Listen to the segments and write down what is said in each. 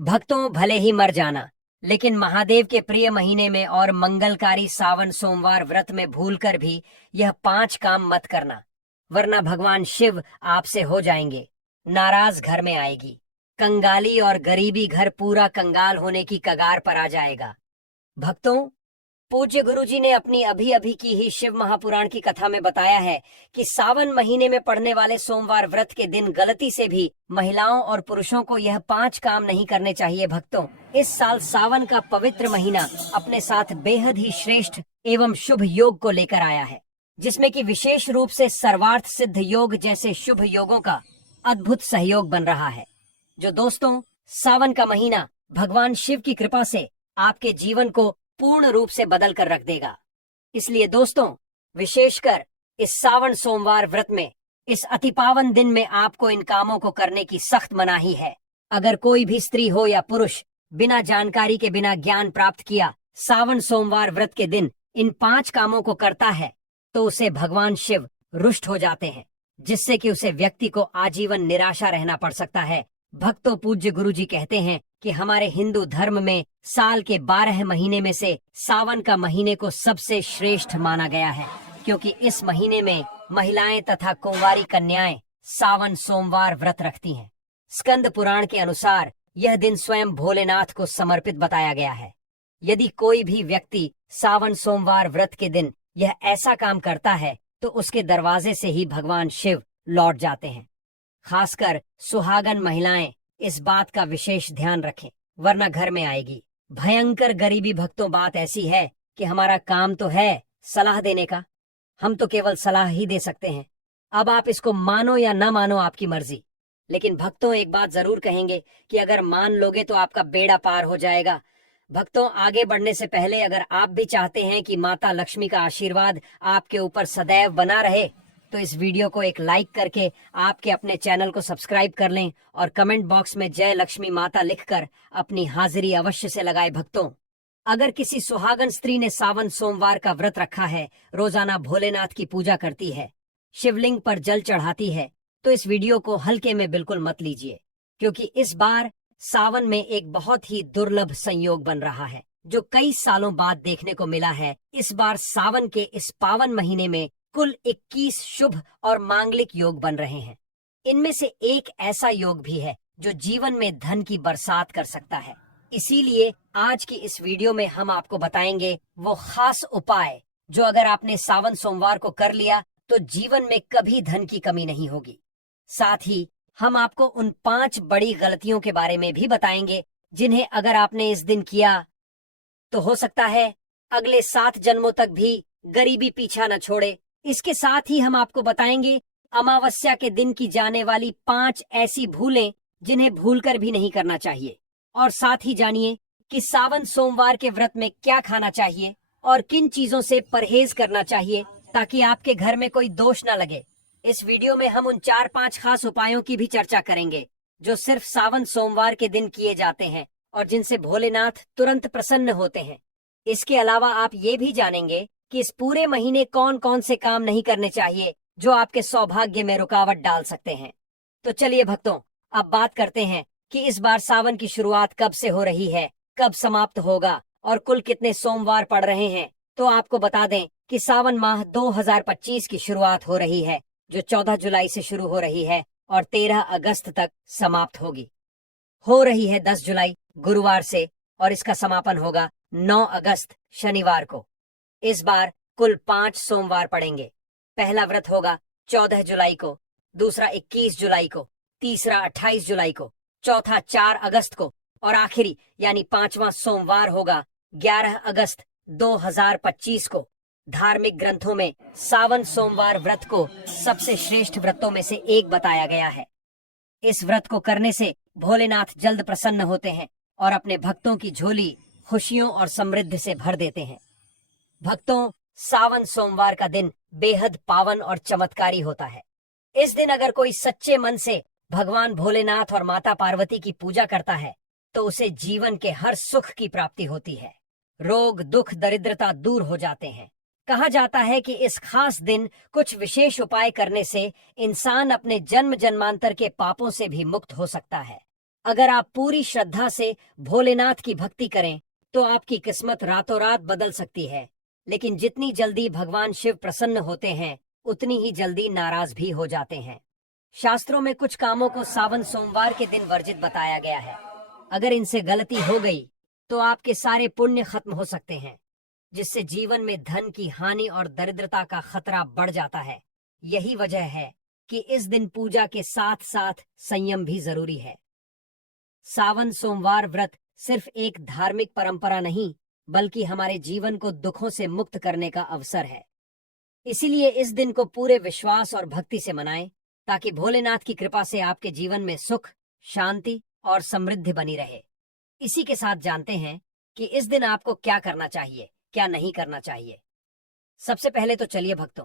भक्तों, भले ही मर जाना, लेकिन महादेव के प्रिय महीने में और मंगलकारी सावन सोमवार व्रत में भूलकर भी यह 5 काम मत करना, वरना भगवान शिव आपसे हो जाएंगे। नाराज घर में आएगी, कंगाली और गरीबी घर पूरा कंगाल होने की कगार पर आ जाएगा। भक्तों, पूज्य गुरुजी ने अपनी अभी अभी की ही शिव महापुराण की कथा में बताया है कि सावन महीने में पड़ने वाले सोमवार व्रत के दिन गलती से भी महिलाओं और पुरुषों को यह 5 काम नहीं करने चाहिए। भक्तों, इस साल सावन का पवित्र महीना अपने साथ बेहद ही श्रेष्ठ एवं शुभ योग को लेकर आया है, जिसमें कि विशेष रूप से सर्वार्थ सिद्ध योग जैसे शुभ योगों का अद्भुत सहयोग बन रहा है। जो दोस्तों, सावन का महीना भगवान शिव की कृपा से आपके जीवन को पूर्ण रूप से बदल कर रख देगा। इसलिए दोस्तों, विशेषकर इस सावन सोमवार व्रत में इस अति पावन दिन में आपको इन कामों को करने की सख्त मनाही है। अगर कोई भी स्त्री हो या पुरुष बिना जानकारी के, बिना ज्ञान प्राप्त किया सावन सोमवार व्रत के दिन इन 5 कामों को करता है तो उसे भगवान शिव रुष्ट हो जाते हैं, जिससे कि उसे व्यक्ति को आजीवन निराशा रहना पड़ सकता है। भक्तों, पूज्य गुरुजी कहते हैं कि हमारे हिंदू धर्म में साल के 12 महीने में से सावन का महीने को सबसे श्रेष्ठ माना गया है, क्योंकि इस महीने में महिलाएं तथा कुंवारी कन्याएं सावन सोमवार व्रत रखती हैं। स्कंद पुराण के अनुसार यह दिन स्वयं भोलेनाथ को समर्पित बताया गया है। यदि कोई भी व्यक्ति सावन सोमवार व्रत के दिन यह ऐसा काम करता है तो उसके दरवाजे से ही भगवान शिव लौट जाते हैं। खासकर सुहागन महिलाएं इस बात का विशेष ध्यान रखें, वरना घर में आएगी भयंकर गरीबी। भक्तों, बात ऐसी है कि हमारा काम तो है सलाह देने का, हम तो केवल सलाह ही दे सकते हैं। अब आप इसको मानो या ना मानो, आपकी मर्जी। लेकिन भक्तों, एक बात जरूर कहेंगे कि अगर मान लोगे तो आपका बेड़ा पार हो जाएगा। भक्तों, आगे बढ़ने से पहले अगर आप भी चाहते हैं कि माता लक्ष्मी का आशीर्वाद आपके ऊपर सदैव बना रहे, तो इस वीडियो को एक लाइक करके आपके अपने चैनल को सब्सक्राइब कर लें और कमेंट बॉक्स में जय लक्ष्मी माता लिखकर अपनी हाजिरी अवश्य से लगाए। भक्तों, अगर किसी सुहागन स्त्री ने सावन सोमवार का व्रत रखा है, रोजाना भोलेनाथ की पूजा करती है, शिवलिंग पर जल चढ़ाती है, तो इस वीडियो को हल्के में बिल्कुल मत लीजिए, क्योंकि इस बार सावन में एक बहुत ही दुर्लभ संयोग बन रहा है, जो कई सालों बाद देखने को मिला है। इस बार सावन के इस पावन महीने में कुल 21 शुभ और मांगलिक योग बन रहे हैं। इनमें से एक ऐसा योग भी है जो जीवन में धन की बरसात कर सकता है। इसीलिए आज की इस वीडियो में हम आपको बताएंगे वो खास उपाय जो अगर आपने सावन सोमवार को कर लिया तो जीवन में कभी धन की कमी नहीं होगी। साथ ही हम आपको उन 5 बड़ी गलतियों के बारे में भी बताएंगे जिन्हें अगर आपने इस दिन किया तो हो सकता है अगले 7 जन्मों तक भी गरीबी पीछा न छोड़े। इसके साथ ही हम आपको बताएंगे अमावस्या के दिन की जाने वाली 5 ऐसी भूलें जिन्हें भूलकर भी नहीं करना चाहिए। और साथ ही जानिए कि सावन सोमवार के व्रत में क्या खाना चाहिए और किन चीजों से परहेज करना चाहिए ताकि आपके घर में कोई दोष न लगे। इस वीडियो में हम उन 4-5 खास उपायों की भी चर्चा करेंगे जो सिर्फ सावन सोमवार के दिन किए जाते हैं और जिनसे भोलेनाथ तुरंत प्रसन्न होते हैं। इसके अलावा आप ये भी जानेंगे कि इस पूरे महीने कौन कौन से काम नहीं करने चाहिए जो आपके सौभाग्य में रुकावट डाल सकते हैं। तो चलिए भक्तों, अब बात करते हैं कि इस बार सावन की शुरुआत कब से हो रही है, कब समाप्त होगा और कुल कितने सोमवार पड़ रहे हैं। तो आपको बता दें कि सावन माह 2025 की शुरुआत हो रही है, जो 14 जुलाई से शुरू हो रही है और 13 अगस्त तक समाप्त होगी। हो रही है 10 जुलाई गुरुवार से और इसका समापन होगा 9 अगस्त शनिवार को। इस बार कुल 5 सोमवार पड़ेंगे। पहला व्रत होगा 14 जुलाई को, दूसरा 21 जुलाई को, तीसरा 28 जुलाई को, चौथा 4 अगस्त को और आखिरी यानी 5वां सोमवार होगा 11 अगस्त 2025 को। धार्मिक ग्रंथों में सावन सोमवार व्रत को सबसे श्रेष्ठ व्रतों में से एक बताया गया है। इस व्रत को करने से भोलेनाथ जल्द प्रसन्न होते हैं और अपने भक्तों की झोली खुशियों और समृद्धि से भर देते हैं। भक्तों, सावन सोमवार का दिन बेहद पावन और चमत्कारी होता है। इस दिन अगर कोई सच्चे मन से भगवान भोलेनाथ और माता पार्वती की पूजा करता है तो उसे जीवन के हर सुख की प्राप्ति होती है। रोग, दुख, दरिद्रता दूर हो जाते हैं। कहा जाता है कि इस खास दिन कुछ विशेष उपाय करने से इंसान अपने जन्म जन्मांतर के पापों से भी मुक्त हो सकता है। अगर आप पूरी श्रद्धा से भोलेनाथ की भक्ति करें तो आपकी किस्मत रातों रात बदल सकती है। लेकिन जितनी जल्दी भगवान शिव प्रसन्न होते हैं उतनी ही जल्दी नाराज भी हो जाते हैं। शास्त्रों में कुछ कामों को सावन सोमवार के दिन वर्जित बताया गया है। अगर इनसे गलती हो गई तो आपके सारे पुण्य खत्म हो सकते हैं, जिससे जीवन में धन की हानि और दरिद्रता का खतरा बढ़ जाता है। यही वजह है कि इस दिन पूजा के साथ साथ संयम भी जरूरी है। सावन सोमवार व्रत सिर्फ एक धार्मिक परंपरा नहीं, बल्कि हमारे जीवन को दुखों से मुक्त करने का अवसर है। इसीलिए इस दिन को पूरे विश्वास और भक्ति से मनाएं, ताकि भोलेनाथ की कृपा से आपके जीवन में सुख, शांति और समृद्धि बनी रहे। इसी के साथ जानते हैं कि इस दिन आपको क्या करना चाहिए, क्या नहीं करना चाहिए। सबसे पहले तो चलिए भक्तों,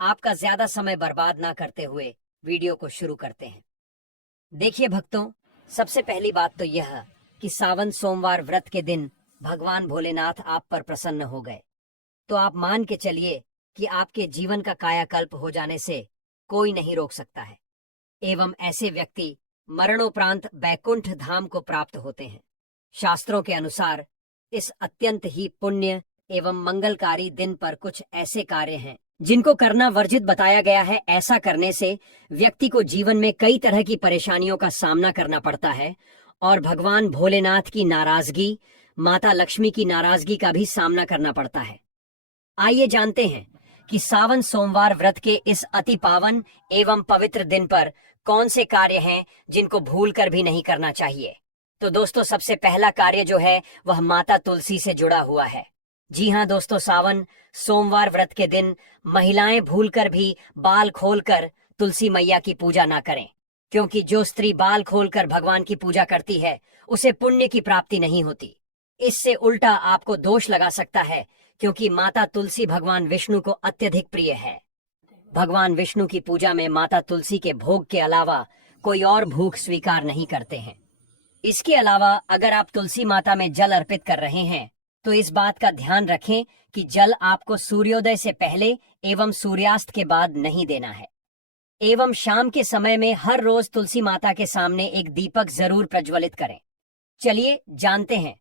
आपका ज्यादा समय बर्बाद ना करते हुए वीडियो को शुरू करते हैं। देखिए भक्तों, सबसे पहली बात तो यह कि सावन सोमवार व्रत के दिन भगवान भोलेनाथ आप पर प्रसन्न हो गए तो आप मान के चलिए कि आपके जीवन का कायाकल्प हो जाने से कोई नहीं रोक सकता है। एवं ऐसे व्यक्ति मरणोपरांत बैकुंठ धाम को प्राप्त होते हैं। शास्त्रों के अनुसार इस अत्यंत ही पुण्य एवं मंगलकारी दिन पर कुछ ऐसे कार्य हैं जिनको करना वर्जित बताया गया है। ऐसा करने से व्यक्ति को जीवन में कई तरह की परेशानियों का सामना करना पड़ता है और भगवान भोलेनाथ की नाराजगी, माता लक्ष्मी की नाराजगी का भी सामना करना पड़ता है। आइए जानते हैं कि सावन सोमवार व्रत के इस अति पावन एवं पवित्र दिन पर कौन से कार्य हैं जिनको भूलकर भी नहीं करना चाहिए। तो दोस्तों, सबसे पहला कार्य जो है वह माता तुलसी से जुड़ा हुआ है। जी हाँ दोस्तों, सावन सोमवार व्रत के दिन महिलाएं भूलकर भी बाल खोलकर तुलसी मैया की पूजा ना करें, क्योंकि जो स्त्री बाल खोलकर भगवान की पूजा करती है उसे पुण्य की प्राप्ति नहीं होती। इससे उल्टा आपको दोष लगा सकता है, क्योंकि माता तुलसी भगवान विष्णु को अत्यधिक प्रिय है। भगवान विष्णु की पूजा में माता तुलसी के भोग के अलावा कोई और भूख स्वीकार नहीं करते हैं। इसके अलावा अगर आप तुलसी माता में जल अर्पित कर रहे हैं तो इस बात का ध्यान रखें कि जल आपको सूर्योदय से पहले एवं सूर्यास्त के बाद नहीं देना है। एवं शाम के समय में हर रोज तुलसी माता के सामने एक दीपक जरूर प्रज्वलित करें। चलिए जानते हैं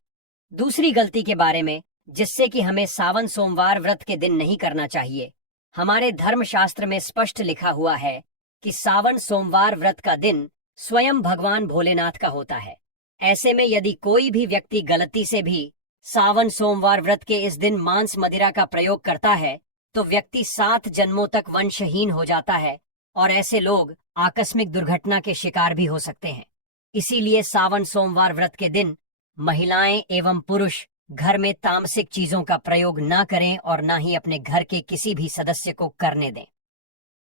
दूसरी गलती के बारे में, जिससे कि हमें सावन सोमवार व्रत के दिन नहीं करना चाहिए। हमारे धर्मशास्त्र में स्पष्ट लिखा हुआ है कि सावन सोमवार व्रत का दिन स्वयं भगवान भोलेनाथ का होता है। ऐसे में यदि कोई भी व्यक्ति गलती से भी सावन सोमवार व्रत के इस दिन मांस मदिरा का प्रयोग करता है तो व्यक्ति 7 जन्मों तक वंशहीन हो जाता है और ऐसे लोग आकस्मिक दुर्घटना के शिकार भी हो सकते हैं। इसीलिए सावन सोमवार व्रत के दिन महिलाएं एवं पुरुष घर में तामसिक चीजों का प्रयोग न करें और न ही अपने घर के किसी भी सदस्य को करने दें।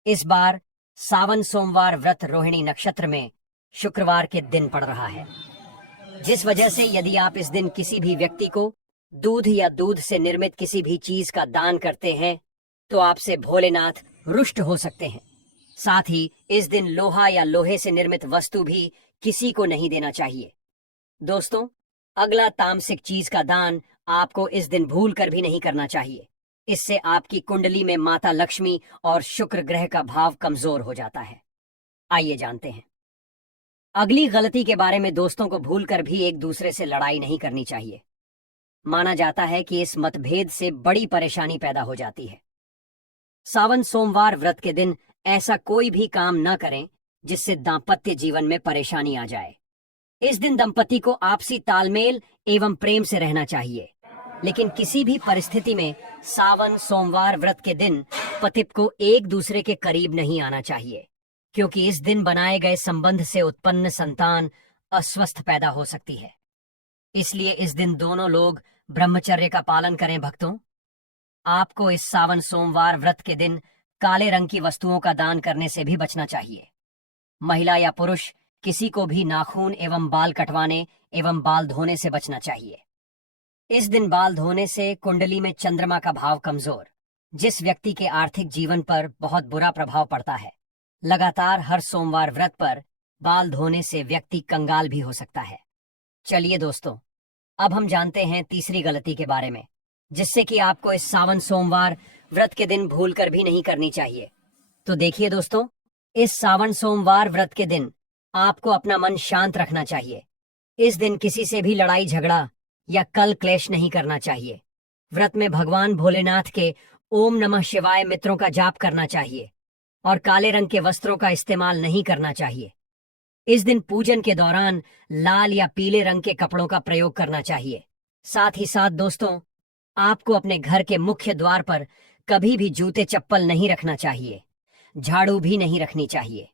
इस बार सावन सोमवार व्रत रोहिणी नक्षत्र में शुक्रवार के दिन पड़ रहा है, जिस वजह से यदि आप इस दिन किसी भी व्यक्ति को दूध या दूध से निर्मित किसी भी चीज का दान करते हैं तो आपसे भोलेनाथ रुष्ट हो सकते हैं। साथ ही इस दिन लोहा या लोहे से निर्मित वस्तु भी किसी को नहीं देना चाहिए। दोस्तों, अगला तामसिक चीज का दान आपको इस दिन भूल कर भी नहीं करना चाहिए। इससे आपकी कुंडली में माता लक्ष्मी और शुक्र ग्रह का भाव कमजोर हो जाता है। आइए जानते हैं अगली गलती के बारे में। दोस्तों को भूलकर भी एक दूसरे से लड़ाई नहीं करनी चाहिए। माना जाता है कि इस मतभेद से बड़ी परेशानी पैदा हो जाती है। सावन सोमवार व्रत के दिन ऐसा कोई भी काम न करें जिससे दाम्पत्य जीवन में परेशानी आ जाए। इस दिन दंपति को आपसी तालमेल एवं प्रेम से रहना चाहिए, लेकिन किसी भी परिस्थिति में सावन सोमवार व्रत के दिन पति को एक दूसरे के करीब नहीं आना चाहिए, क्योंकि इस दिन बनाए गए संबंध से उत्पन्न संतान अस्वस्थ पैदा हो सकती है। इसलिए इस दिन दोनों लोग ब्रह्मचर्य का पालन करें। भक्तों, आपको इस सावन सोमवार व्रत के दिन काले रंग की वस्तुओं का दान करने से भी बचना चाहिए। महिला या पुरुष किसी को भी नाखून एवं बाल कटवाने एवं बाल धोने से बचना चाहिए। इस दिन बाल धोने से कुंडली में चंद्रमा का भाव कमजोर, जिस व्यक्ति के आर्थिक जीवन पर बहुत बुरा प्रभाव पड़ता है। लगातार हर सोमवार व्रत पर बाल धोने से व्यक्ति कंगाल भी हो सकता है। चलिए दोस्तों, अब हम जानते हैं तीसरी गलती के बारे में, जिससे कि आपको इस सावन सोमवार व्रत के दिन भूलकर भी नहीं करनी चाहिए। तो देखिए दोस्तों, इस सावन सोमवार व्रत के दिन आपको अपना मन शांत रखना चाहिए। इस दिन किसी से भी लड़ाई झगड़ा या कल क्लेश नहीं करना चाहिए। व्रत में भगवान भोलेनाथ के ओम नमः शिवाय मंत्रों का जाप करना चाहिए और काले रंग के वस्त्रों का इस्तेमाल नहीं करना चाहिए। इस दिन पूजन के दौरान लाल या पीले रंग के कपड़ों का प्रयोग करना चाहिए। साथ ही साथ दोस्तों, आपको अपने घर के मुख्य द्वार पर कभी भी जूते चप्पल नहीं रखना चाहिए। झाड़ू भी नहीं रखनी चाहिए।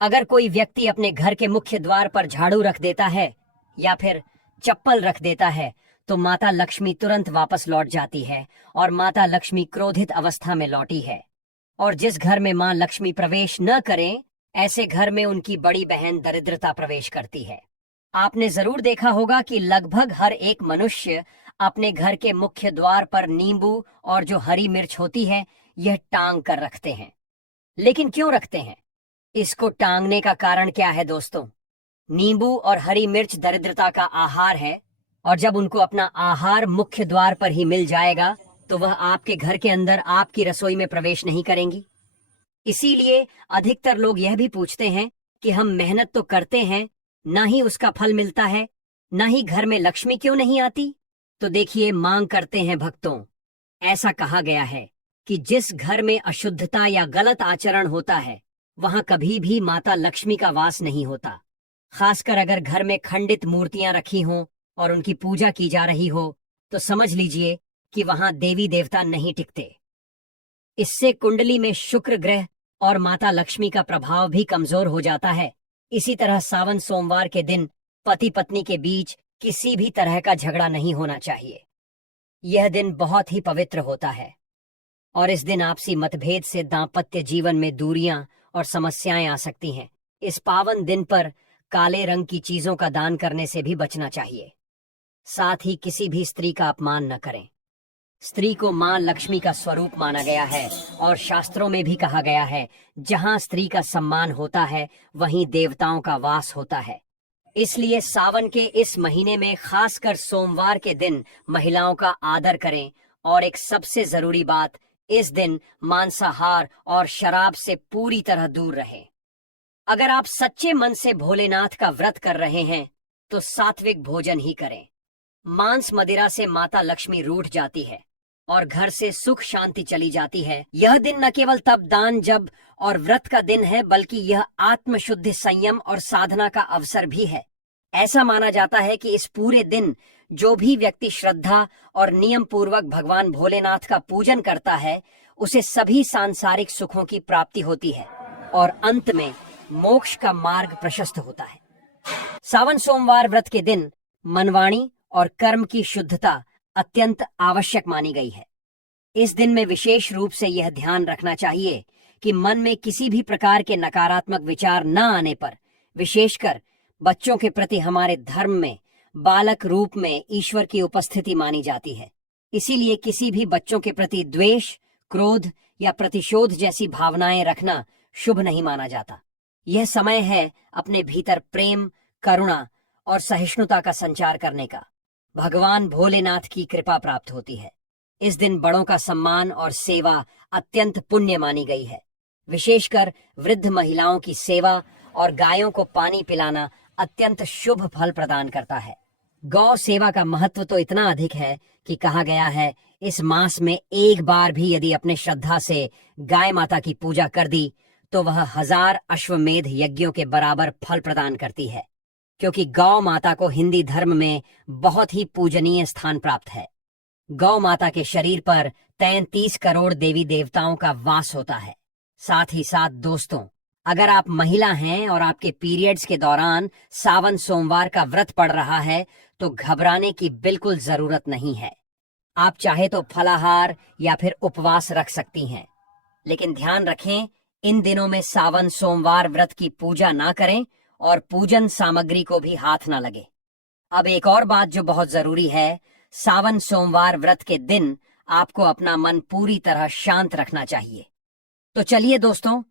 अगर कोई व्यक्ति अपने घर के मुख्य द्वार पर झाड़ू रख देता है या फिर चप्पल रख देता है तो माता लक्ष्मी तुरंत वापस लौट जाती है और माता लक्ष्मी क्रोधित अवस्था में लौटी है। और जिस घर में मां लक्ष्मी प्रवेश न करें, ऐसे घर में उनकी बड़ी बहन दरिद्रता प्रवेश करती है। आपने जरूर देखा होगा कि लगभग हर एक मनुष्य अपने घर के मुख्य द्वार पर नींबू और जो हरी मिर्च होती है यह टांग कर रखते हैं। लेकिन क्यों रखते हैं? इसको टांगने का कारण क्या है दोस्तों? नींबू और हरी मिर्च दरिद्रता का आहार है और जब उनको अपना आहार मुख्य द्वार पर ही मिल जाएगा तो वह आपके घर के अंदर आपकी रसोई में प्रवेश नहीं करेंगी। इसीलिए अधिकतर लोग यह भी पूछते हैं कि हम मेहनत तो करते हैं, ना ही उसका फल मिलता है, ना ही घर में लक्ष्मी क्यों नहीं आती? तो देखिए, मांग करते हैं भक्तों। ऐसा कहा गया है कि जिस घर में अशुद्धता या गलत आचरण होता है वहां कभी भी माता लक्ष्मी का वास नहीं होता। खासकर अगर घर में खंडित मूर्तियां रखी हों और उनकी पूजा की जा रही हो तो समझ लीजिए कि वहां देवी देवता नहीं टिकते। इससे कुंडली में शुक्र ग्रह और माता लक्ष्मी का प्रभाव भी कमजोर हो जाता है। इसी तरह सावन सोमवार के दिन पति पत्नी के बीच किसी भी तरह का झगड़ा नहीं होना चाहिए। यह दिन बहुत ही पवित्र होता है और इस दिन आपसी मतभेद से दाम्पत्य जीवन में दूरियां और समस्याएं आ सकती हैं। इस पावन दिन पर काले रंग की चीजों का दान करने से भी बचना चाहिए। साथ ही किसी भी स्त्री का अपमान न करें। स्त्री को मां लक्ष्मी का स्वरूप माना गया है और शास्त्रों में भी कहा गया है, जहां स्त्री का सम्मान होता है वहीं देवताओं का वास होता है। इसलिए सावन के इस महीने में खासकर सोमवार के दिन महिलाओं का आदर करें और एक सबसे जरूरी बात, इस दिन मांसाहार और शराब से पूरी तरह दूर रहें। अगर आप सच्चे मन से भोलेनाथ का व्रत कर रहे हैं तो सात्विक भोजन ही करें। मांस मदिरा से माता लक्ष्मी रूठ जाती है और घर से सुख शांति चली जाती है। यह दिन न केवल तप दान जप और व्रत का दिन है, बल्कि यह आत्मशुद्धि, संयम और साधना का अवसर भी है। ऐसा माना जाता है कि इस पूरे दिन जो भी व्यक्ति श्रद्धा और नियम पूर्वक भगवान भोलेनाथ का पूजन करता है उसे सभी सांसारिक सुखों की प्राप्ति होती है और अंत में मोक्ष का मार्ग प्रशस्त होता है। सावन सोमवार व्रत के दिन मनवाणी और कर्म की शुद्धता अत्यंत आवश्यक मानी गई है। इस दिन में विशेष रूप से यह ध्यान रखना चाहिए कि मन में किसी भी प्रकार के नकारात्मक विचार न आने पर, विशेषकर बच्चों के प्रति हमारे धर्म में बालक रूप में ईश्वर की उपस्थिति मानी जाती है। इसीलिए किसी भी बच्चों के प्रति द्वेष, क्रोध या प्रतिशोध जैसी भावनाएं रखना शुभ नहीं माना जाता। यह समय है अपने भीतर प्रेम, करुणा और सहिष्णुता का संचार करने का। भगवान भोलेनाथ की कृपा प्राप्त होती है। इस दिन बड़ों का सम्मान और सेवा अत्यंत पुण्य मानी गई है। विशेषकर वृद्ध महिलाओं की सेवा और गायों को पानी पिलाना अत्यंत शुभ फल प्रदान करता है। गौ सेवा का महत्व तो इतना अधिक है कि कहा गया है, इस मास में एक बार भी यदि अपने श्रद्धा से गाय माता की पूजा कर दी तो वह 1000 अश्वमेध यज्ञों के बराबर फल प्रदान करती है, क्योंकि गौ माता को हिंदी धर्म में बहुत ही पूजनीय स्थान प्राप्त है। गौ माता के शरीर पर 33 करोड़ देवी देवताओं का वास होता है। साथ ही साथ दोस्तों, अगर आप महिला हैं और आपके पीरियड्स के दौरान सावन सोमवार का व्रत पड़ रहा है तो घबराने की बिल्कुल जरूरत नहीं है। आप चाहे तो फलाहार या फिर उपवास रख सकती हैं, लेकिन ध्यान रखें, इन दिनों में सावन सोमवार व्रत की पूजा ना करें और पूजन सामग्री को भी हाथ ना लगे। अब एक और बात जो बहुत जरूरी है, सावन सोमवार व्रत के दिन आपको अपना मन पूरी तरह शांत रखना चाहिए। तो चलिए दोस्तों,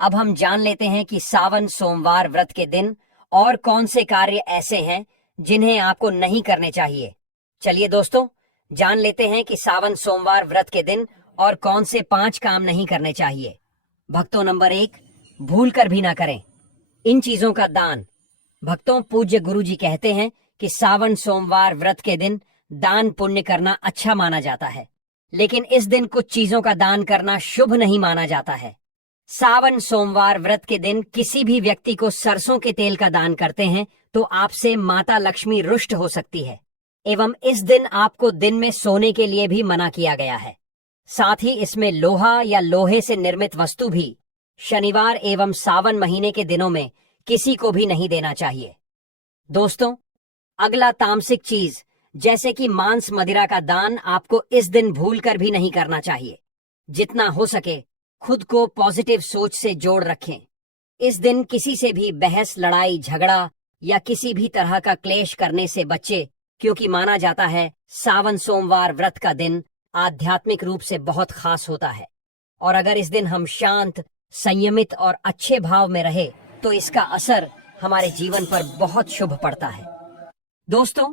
अब हम जान लेते हैं कि सावन सोमवार व्रत के दिन और कौन से कार्य ऐसे हैं जिन्हें आपको नहीं करने चाहिए। चलिए दोस्तों, जान लेते हैं कि सावन सोमवार व्रत के दिन और कौन से 5 काम नहीं करने चाहिए। भक्तों, नंबर 1, भूल कर भी ना करें। इन चीजों का दान। भक्तों, पूज्य गुरु जी कहते हैं कि सावन सोमवार व्रत के दिन दान पुण्य करना अच्छा माना जाता है, लेकिन इस दिन कुछ चीजों का दान करना शुभ नहीं माना जाता है। सावन सोमवार व्रत के दिन किसी भी व्यक्ति को सरसों के तेल का दान करते हैं तो आपसे माता लक्ष्मी रुष्ट हो सकती है, एवं इस दिन आपको दिन में सोने के लिए भी मना किया गया है। साथ ही इसमें लोहा या लोहे से निर्मित वस्तु भी शनिवार एवं सावन महीने के दिनों में किसी को भी नहीं देना चाहिए। दोस्तों, अगला तामसिक चीज जैसे कि मांस मदिरा का दान आपको इस दिन भूलकर भी नहीं करना चाहिए। जितना हो सके खुद को पॉजिटिव सोच से जोड़ रखें। इस दिन किसी से भी बहस, लड़ाई, झगड़ा या किसी भी तरह का क्लेश करने से बचे, क्योंकि माना जाता है सावन सोमवार व्रत का दिन आध्यात्मिक रूप से बहुत खास होता है, और अगर इस दिन हम शांत, संयमित और अच्छे भाव में रहे तो इसका असर हमारे जीवन पर बहुत शुभ पड़ता है। दोस्तों,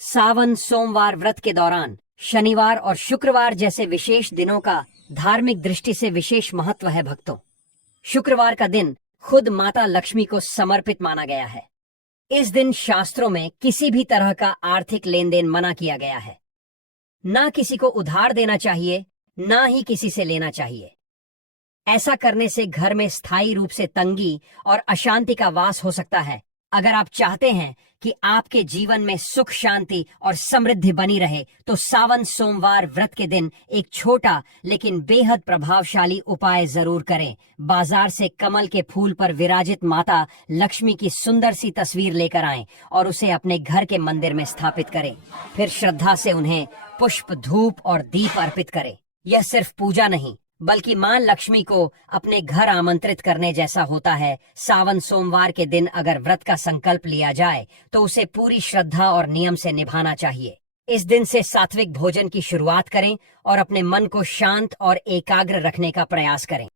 सावन सोमवार व्रत के दौरान शनिवार और शुक्रवार जैसे विशेष दिनों का धार्मिक दृष्टि से विशेष महत्व है। भक्तों, शुक्रवार का दिन खुद माता लक्ष्मी को समर्पित माना गया है। इस दिन शास्त्रों में किसी भी तरह का आर्थिक लेन देन मना किया गया है। ना किसी को उधार देना चाहिए, ना ही किसी से लेना चाहिए। ऐसा करने से घर में स्थायी रूप से तंगी और अशांति का वास हो सकता है। अगर आप चाहते हैं कि आपके जीवन में सुख, शांति और समृद्धि बनी रहे तो सावन सोमवार व्रत के दिन एक छोटा लेकिन बेहद प्रभावशाली उपाय जरूर करें। बाजार से कमल के फूल पर विराजित माता लक्ष्मी की सुंदर सी तस्वीर लेकर आएं और उसे अपने घर के मंदिर में स्थापित करें। फिर श्रद्धा से उन्हें पुष्प, धूप और दीप अर्पित करें। यह सिर्फ पूजा नहीं बल्कि मां लक्ष्मी को अपने घर आमंत्रित करने जैसा होता है। सावन सोमवार के दिन अगर व्रत का संकल्प लिया जाए तो उसे पूरी श्रद्धा और नियम से निभाना चाहिए। इस दिन से सात्विक भोजन की शुरुआत करें और अपने मन को शांत और एकाग्र रखने का प्रयास करें।